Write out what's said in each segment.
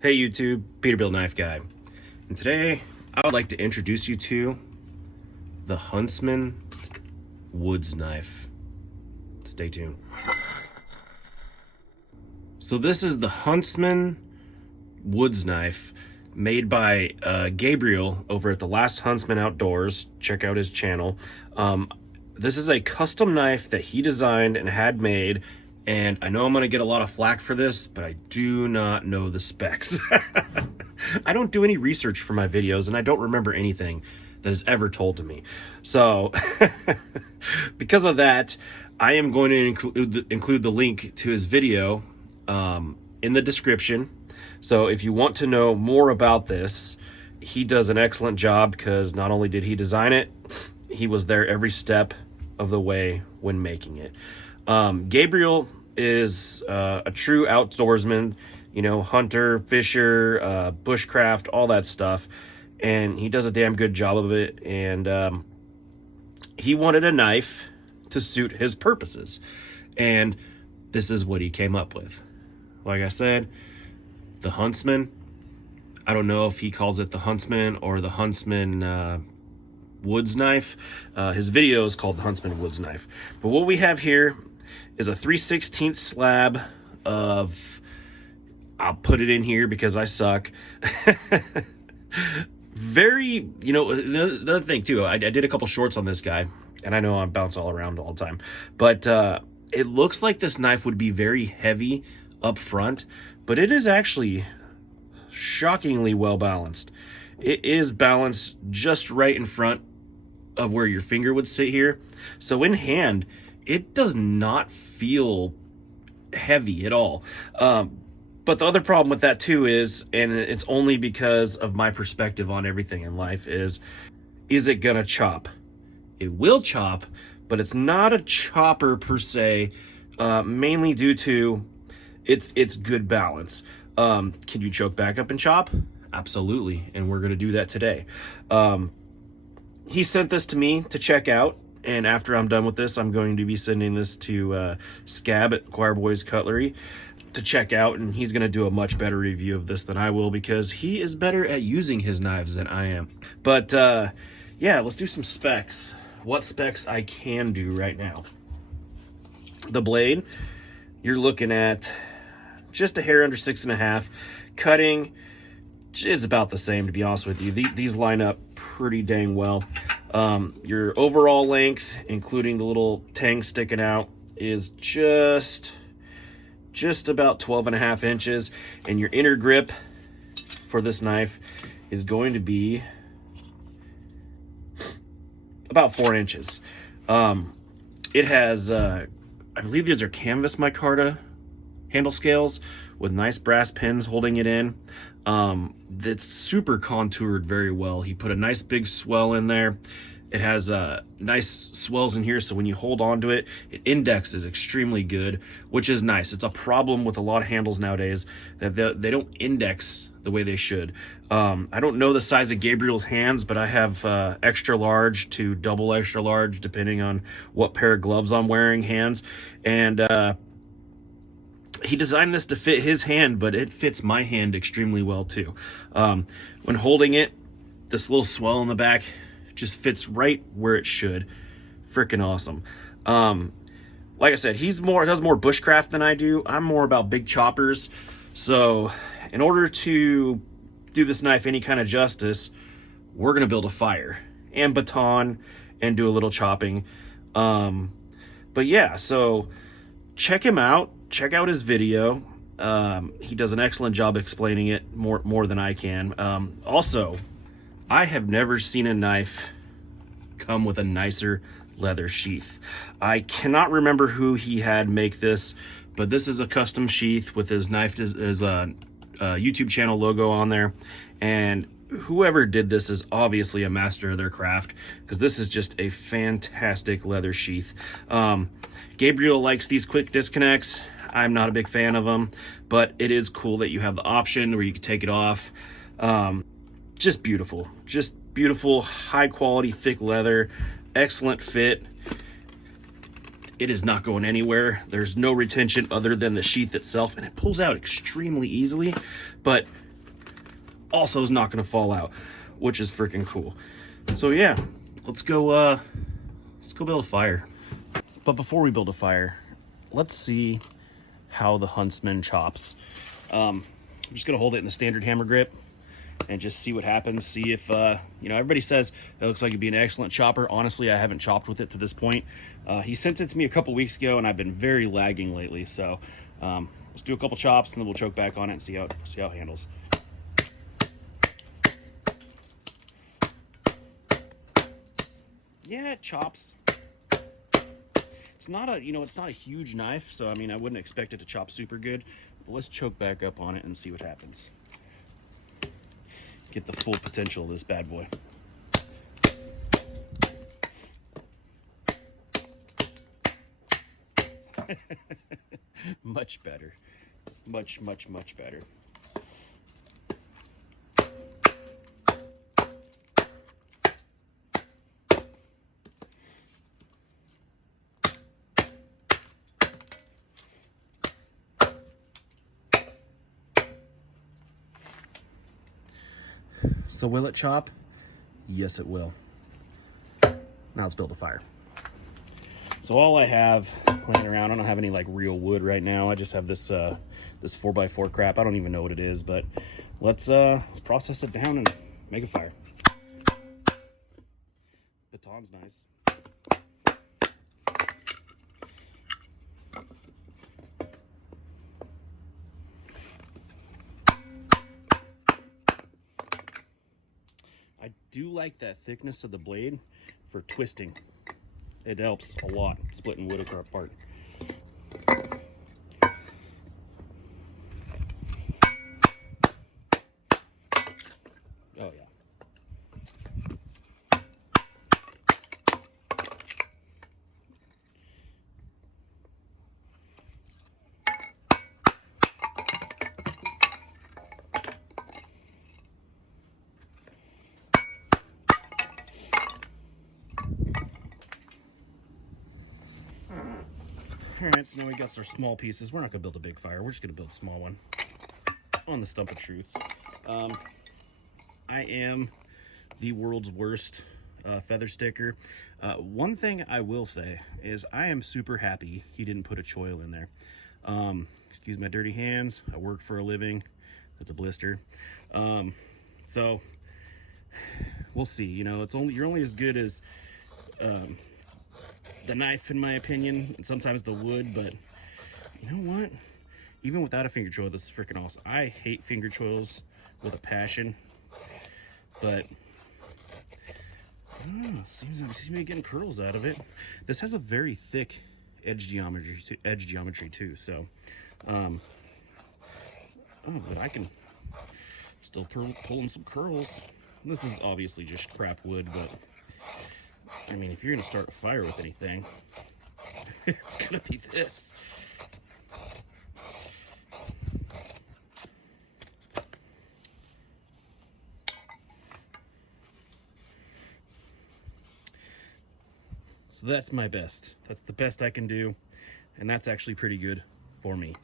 Hey YouTube, Peterbilt Knife Guy. And today I would like to introduce you to the Huntsman Woods Knife. Stay tuned. So this is the Huntsman Woods Knife made by Gabriel over at the Last Huntsman Outdoors. Check out his channel. This is a custom knife that he designed and had made. And I know I'm going to get a lot of flack for this, but I do not know the specs. I don't do any research for my videos, and I don't remember anything that is ever told to me. So, because of that, I am going to include the link to his video in the description. So if you want to know more about this, he does an excellent job because not only did he design it, he was there every step of the way when making it. Gabriel is a true outdoorsman, you know, hunter, fisher, bushcraft, all that stuff, and he does a damn good job of it. And he wanted a knife to suit his purposes, and this is what he came up with. Like I said, the Huntsman. I don't know if he calls it the Huntsman or the Huntsman Woods Knife. His video is called the Huntsman Woods Knife. But what we have here is a 3/16 slab of, I'll put it in here because I suck. Very, you know, another thing too, I did a couple shorts on this guy, and I know I bounce all around all the time, but it looks like this knife would be very heavy up front, but it is actually shockingly well balanced. It is balanced just right in front of where your finger would sit here. So in hand, it does not feel heavy at all. But the other problem with that too is, and it's only because of my perspective on everything in life, is it gonna chop? It will chop, but it's not a chopper per se, mainly due to its good balance. Can you choke back up and chop? Absolutely, and we're gonna do that today. He sent this to me to check out, and after I'm done with this, I'm going to be sending this to Scab at Choir Boys Cutlery to check out, and he's going to do a much better review of this than I will because he is better at using his knives than I am. But yeah, let's do some specs. What specs I can do right now. The blade, you're looking at just a hair under 6.5. Cutting is about the same, to be honest with you. These line up pretty dang well. Your overall length, including the little tang sticking out, is just about 12.5 inches, and your inner grip for this knife is going to be about 4 inches. It has, I believe these are canvas micarta handle scales with nice brass pins holding it in. That's super contoured very well. He put a nice big swell in there. It has nice swells in here, so when you hold on to it, it indexes extremely good, which is nice. It's a problem with a lot of handles nowadays that they don't index the way they should. I don't know the size of Gabriel's hands, but I have extra large to double extra large, depending on what pair of gloves I'm wearing hands. And he designed this to fit his hand, but it fits my hand extremely well too. When holding it, this little swell in the back just fits right where it should. Freaking awesome. Like I said, does more bushcraft than I do. I'm more about big choppers. So in order to do this knife any kind of justice, we're gonna build a fire and baton and do a little chopping. But yeah, so check him out. Check out his video. He does an excellent job explaining it more than I can. Also, I have never seen a knife come with a nicer leather sheath. I cannot remember who he had make this, but this is a custom sheath with his knife as a YouTube channel logo on there. And whoever did this is obviously a master of their craft, because this is just a fantastic leather sheath. Gabriel likes these quick disconnects. I'm not a big fan of them, but it is cool that you have the option where you can take it off. Just beautiful, high quality, thick leather, excellent fit. It is not going anywhere. There's no retention other than the sheath itself, and it pulls out extremely easily. But also is not going to fall out, which is freaking cool. So yeah, let's go build a fire. But before we build a fire, let's see how the Huntsman chops. I'm just gonna hold it in the standard hammer grip and just see what happens. See if, you know, everybody says it looks like it'd be an excellent chopper. Honestly, I haven't chopped with it to this point. He sent it to me a couple weeks ago and I've been very lagging lately. So let's do a couple chops and then we'll choke back on it and see how it handles. Yeah, it chops. It's not a, you know, it's not a huge knife, so I mean, I wouldn't expect it to chop super good. But let's choke back up on it and see what happens. Get the full potential of this bad boy. Much better. Much, much, much better. So will it chop? Yes, it will. Now let's build a fire. So all I have laying around, I don't have any like real wood right now. I just have this this 4x4 crap. I don't even know what it is, but let's process it down and make a fire. Baton's nice. I do like that thickness of the blade for twisting. It helps a lot, splitting wood apart. Oh yeah. Alright, so now we got our small pieces. We're not going to build a big fire. We're just going to build a small one on the stump of truth. I am the world's worst feather sticker. One thing I will say is I am super happy he didn't put a choil in there. Excuse my dirty hands. I work for a living. That's a blister. So we'll see. You know, you're only as good as the knife, in my opinion, and sometimes the wood. But you know what? Even without a finger choil, this is freaking awesome. I hate finger choils with a passion, but I don't know, seems to be getting curls out of it. This has a very thick edge geometry too. So, oh, but I can still pull in some curls. This is obviously just crap wood, but I mean, if you're gonna start a fire with anything, it's gonna be this. So that's my best. That's the best I can do, and that's actually pretty good for me.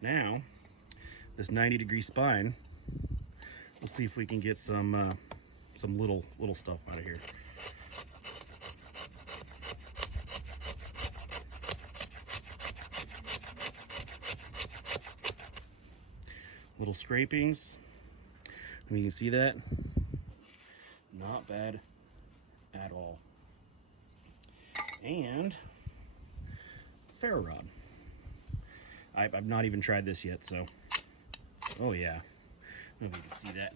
Now, this 90-degree spine, let's see if we can get some little stuff out of here. Little scrapings. And you can see that. Not bad at all. And ferro rod. I've not even tried this yet, so oh yeah. I don't know if you can see that.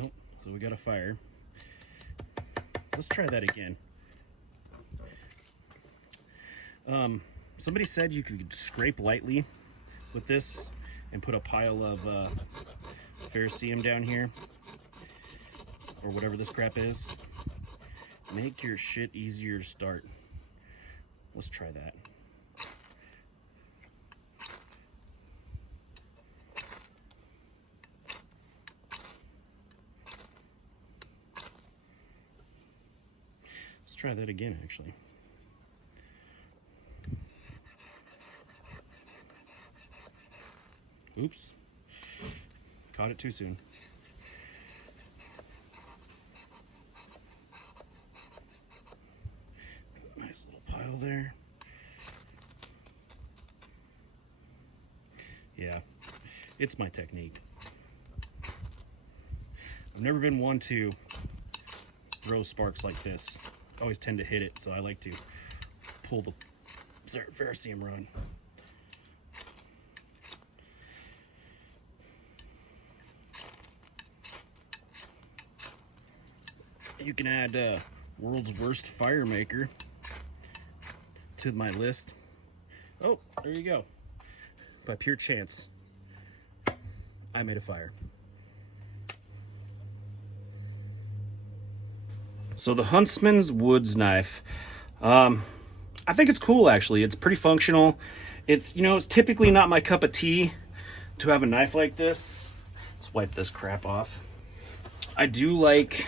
Oh, so we got a fire. Let's try that again. Somebody said you could scrape lightly with this and put a pile of ferrocerium down here, or whatever this crap is. Make your shit easier to start. Let's try that. try that again, actually. Oops. Caught it too soon. Nice little pile there. Yeah, it's my technique. I've never been one to throw sparks like this. I always tend to hit it, so I like to pull the Ferrocerium run. You can add world's worst fire maker to my list. Oh, there you go. By pure chance, I made a fire. So the Huntsman Woods Knife, I think it's cool actually. It's pretty functional. It's, you know, it's typically not my cup of tea to have a knife like this. Let's wipe this crap off. I do like,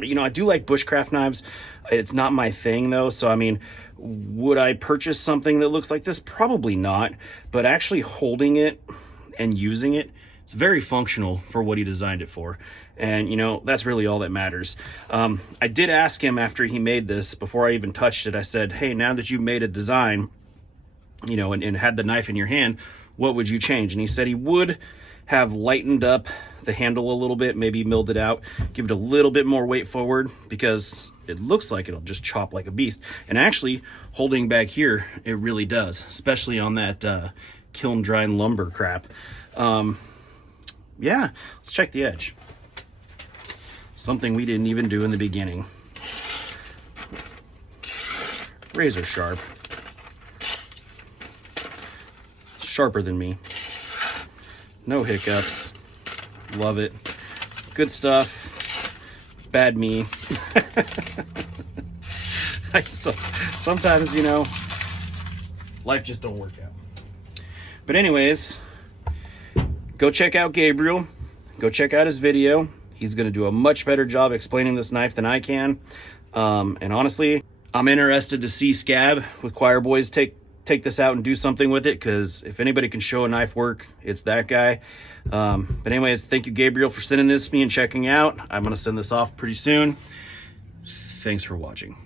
you know, I do like bushcraft knives. It's not my thing though. So, I mean, would I purchase something that looks like this? Probably not, but actually holding it and using it, it's very functional for what he designed it for. And, you know, that's really all that matters. I did ask him after he made this, before I even touched it, I said, hey, now that you made a design, you know, and had the knife in your hand, what would you change? And he said he would have lightened up the handle a little bit, maybe milled it out, give it a little bit more weight forward, because it looks like it'll just chop like a beast. And actually, holding back here, it really does, especially on that kiln dried lumber crap. Yeah, let's check the edge. Something we didn't even do in the beginning. Razor sharp. Sharper than me. No hiccups. Love it. Good stuff. Bad me. Sometimes, you know, life just don't work out. But anyways, go check out Gabriel. Go check out his video. He's going to do a much better job explaining this knife than I can. And honestly, I'm interested to see Scab with Choir Boys take this out and do something with it, because if anybody can show a knife work, it's that guy. But anyways, thank you, Gabriel, for sending this to me and checking out. I'm going to send this off pretty soon. Thanks for watching.